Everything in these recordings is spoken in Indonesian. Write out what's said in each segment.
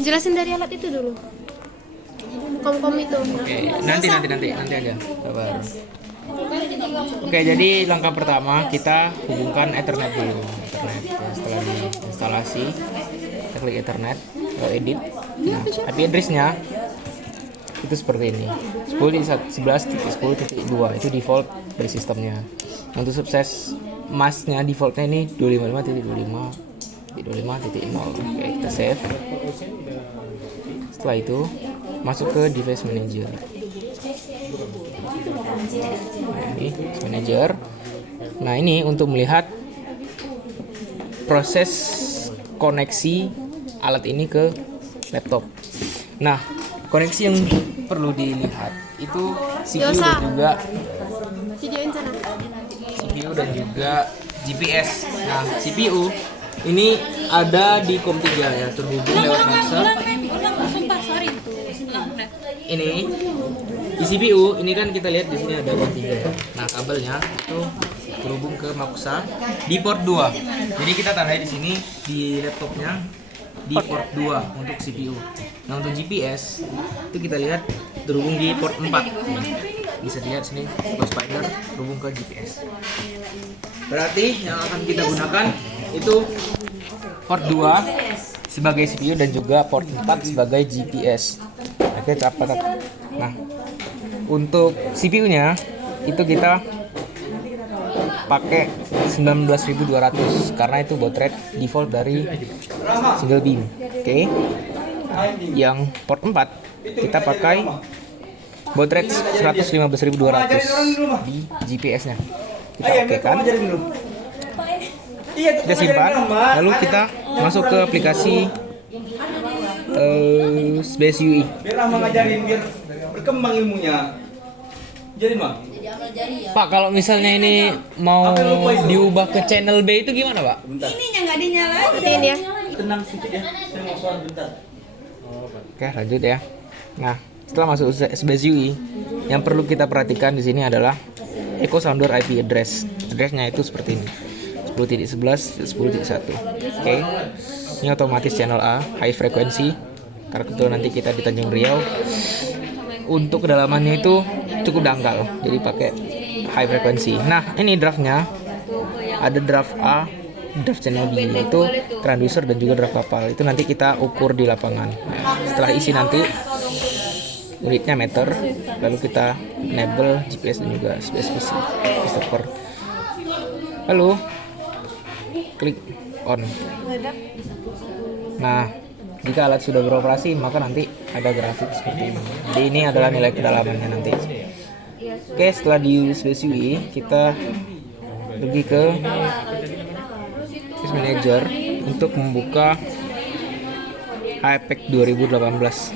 Jelasin dari alat itu dulu. Kom-kom itu. Oke, nanti aja. Sabar. Oke, jadi langkah pertama kita hubungkan Ethernet dulu. Ethernet. Setelah diinstalasi, kita klik Ethernet, ke edit. Nah, IP address-nya itu seperti ini. 10.11.10.2 itu default dari sistemnya. Untuk sukses masknya defaultnya ini 255.25.25.0. Oke, kita save. Setelah itu masuk ke device manager. Ini manager. Nah, ini untuk melihat proses koneksi alat ini ke laptop. Nah, koneksi yang perlu dilihat itu CPU dan juga GPS. Nah, CPU ini ada di COM3 ya, terhubung lewat Maxa. Ini di CPU ini kan kita lihat di sini ada COM3. Nah, kabelnya itu terhubung ke Maxa di port 2. Jadi kita tandai di sini di laptopnya di port 2 untuk CPU. Nah, untuk GPS itu kita lihat terhubung di port 4. Bisa dilihat sini spider terhubung ke GPS. Berarti yang akan kita gunakan itu port 2 sebagai CPU dan juga port 4 sebagai GPS. Oke, catat. Nah, untuk CPU-nya itu kita pakai 19.200 karena itu baud rate default dari single beam. Oke. Yang port 4 kita pakai baud rate 115.200 di GPS-nya. Kita oke kan? Kita simpan. Lalu kita masuk ke aplikasi Space UI. Biar ngajarin biar berkembang ilmunya. Jadi mah. Pak, kalau misalnya ini mau diubah ke channel B itu gimana, Pak? Ininya nggak dinyalain. Ini ya. Tenang sedikit ya. Saya mau soal bentar. Oke, lanjut ya. Nah, setelah masuk Space UI, yang perlu kita perhatikan di sini adalah Echo Sounder IP address. Addressnya itu seperti ini. 10.11, 10.1. Oke. Ini otomatis channel A, high frequency. Karena kebetulan nanti kita di Tanjung Riau. Untuk kedalamannya itu cukup dangkal, jadi pakai high frequency. Nah, ini draftnya ada draft A, draft channel B, itu transducer dan juga draft kapal. Itu nanti kita ukur di lapangan. Nah, setelah isi nanti unitnya meter, lalu kita enable GPS dan juga SPC stopper. Lalu klik on. Nah, jika alat sudah beroperasi, maka nanti ada grafik seperti ini. Jadi ini adalah nilai kedalamannya nanti. Oke, setelah di Space UI, kita pergi ke Space Manager untuk membuka HiPack 2018.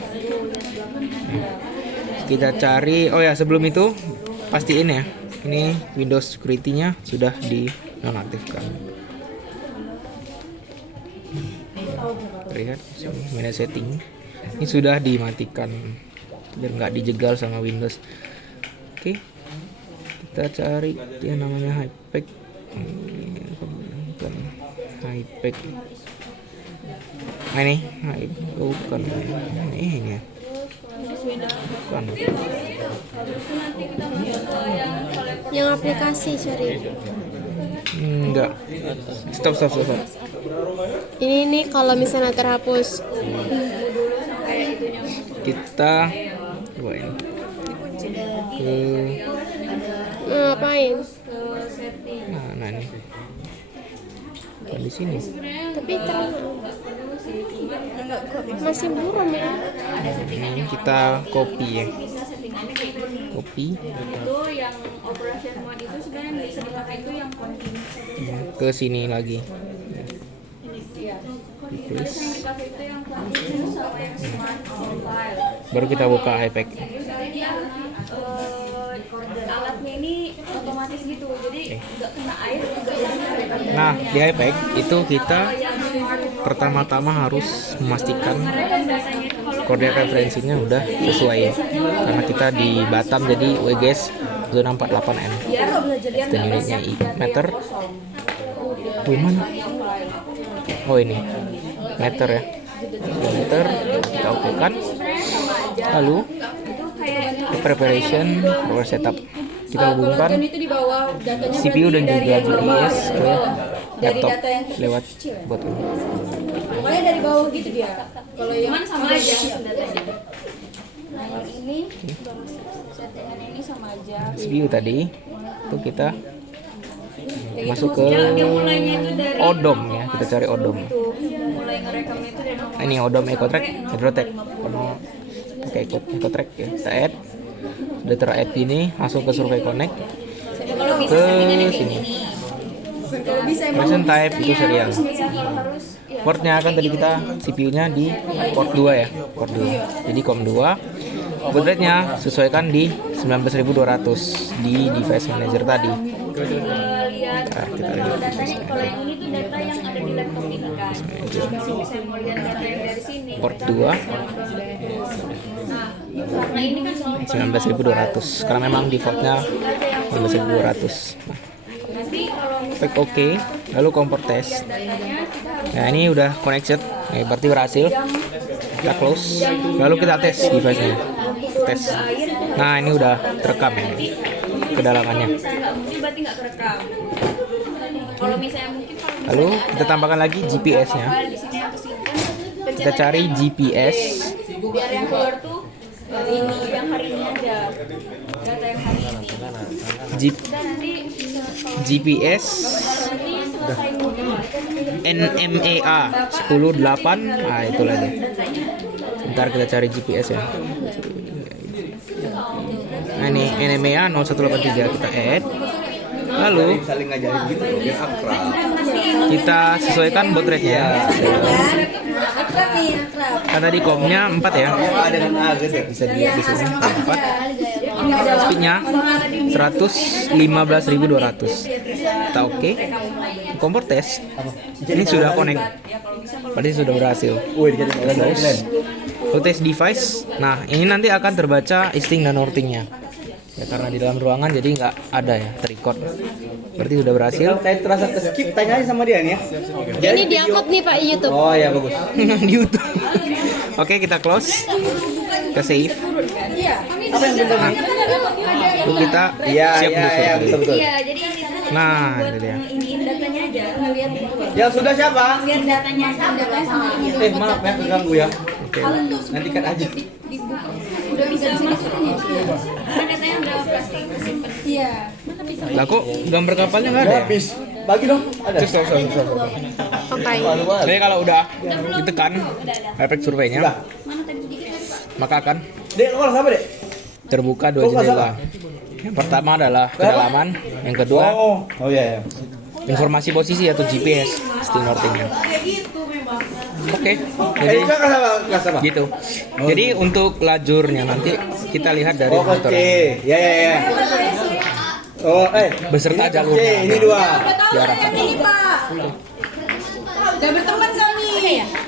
Kita cari, oh ya sebelum itu pastiin ya, ini Windows Security-nya sudah dinonaktifkan. Terlihat manage setting ini sudah dimatikan biar nggak dijegal sama Windows. Oke, kita cari yang namanya HiPack. HiPack. Nah, ini bukan ini ya. Bukan. Yang aplikasi cari. Enggak. Stop. Ini kalau misalnya terhapus. Kita buain ke Ngapain? nah ini bukan di sini. Tapi terang. Masih buram ya. Ini kita copy ya. Copy Itu yang operation mode itu sebenarnya yang bisa dipakai itu yang continuous. ke sini lagi. Iya. Replace. Dipakai itu yang continuous sama yang smart file. Baru kita buka HiPack. Jadi alatnya ini otomatis gitu, jadi nggak kena air juga ya. Nah, di HiPack itu kita pertama-tama harus memastikan koordinat referensinya udah sesuai karena kita di Batam, jadi WGS zona 48N. Dan unitnya meter. Mana? Oh ini meter ya. diameter kita oke kan. Lalu preparation power setup kita hubungkan CPU dan juga GPS ke laptop lewat bot ini. Pokoknya dari bawah gitu dia. Kalau yang Cuman sama aja datanya. Nah yang ini settingan ini sama aja. CPU tadi itu kita masuk ke Dia mulainya itu dari odom ya, kita cari odom. mulai ngerekamnya itu dari nomor. Nah, ini odom EcoTrack Hydrotech karena pakai EcoTrack ya, kita add udah ter-add ini langsung ke Survey Connect Kalau bisa ke settingannya kayak sini. gini. kalau bisa emang Version type itu serial. Bisa kalau harus ya. Portnya kan tadi kita CPU-nya di port 2 ya, port 2. Jadi COM 2. Baud rate-nya sesuaikan di 19.200 di device manager tadi. Lihat Nah, kita kalau lihat. datanya, kalau yang ini tuh data yang ada di laptop ini kan. Masih bisa mau lihat data yang dari sini. Port 2 Nah, karena ini kan soal 19.200 karena memang defaultnya 19.200. nanti kalau Spek oke, lalu kompor test. datanya kita harus Nah ini udah connected, nah, berarti berhasil. Kita close, lalu kita tes device-nya. Tes. Nah ini udah terekam ya, kedalamannya. misalnya nggak mungkin berarti nggak kerekam. Kalau misalnya mungkin kalau Lalu kita tambahkan lagi GPS-nya. file di sini yang kesimpan, Kita cari GPS. biar yang keluar tuh ini yang hari ini aja data yang hari ini. Udah nanti GPS nanti selesai muncul NMEA 108. Nah itu lagi. Bentar kita cari GPS ya. Nah ini NMEA 0183 kita add. Lalu Saling ngajarin gitu loh, biar akrab. kita sesuaikan baud rate-nya. akrab nih, akrab. Kan tadi COM-nya 4 ya. A dengan A gitu. Bisa dilihat di sini 4. Speed-nya 115.200. Kita oke. Kompor test. Ini sudah connect. Berarti sudah berhasil. Wih, jadi Terus untuk test device. Nah, ini nanti akan terbaca isting dan ortingnya. Ya karena di dalam ruangan jadi nggak ada ya terrecord. Berarti sudah berhasil. Kalau kayak terasa ke skip, tanya aja sama dia nih ya. Ini diupload nih Pak di YouTube. Oh ya bagus. Di YouTube. Oke, kita close. Kita save. Apa yang bentar? Nah, lalu kita Iya, siap iya, untuk iya, survei. betul betul. iya jadi ini tuh Nah, buat itu dia. iniin datanya aja ngeliat Yang sudah siapa? biar datanya sama Maaf ya keganggu ya. Oke. Nanti kan aja. udah bisa masuk karena datanya udah pasti kesimpan. Iya. Lah kok gambar kapalnya nggak ada ya? Habis. Bagi dong. Ada. Oke. Jadi kalau udah ditekan efek surveinya, Udah. maka akan Dek, lo sama Dek? terbuka dua jendela. Yang pertama adalah kedalaman, yang kedua Oh iya ya. informasi posisi atau GPS sting ortingnya. Oke, jadi Juga enggak sama. gitu. Jadi untuk lajurnya nanti kita lihat dari Oh, monitor oke. Ya ya ya. Oh, beserta ini jalurnya. oke, ini dua. diarahkan. Ini Pak. Udah berteman kami.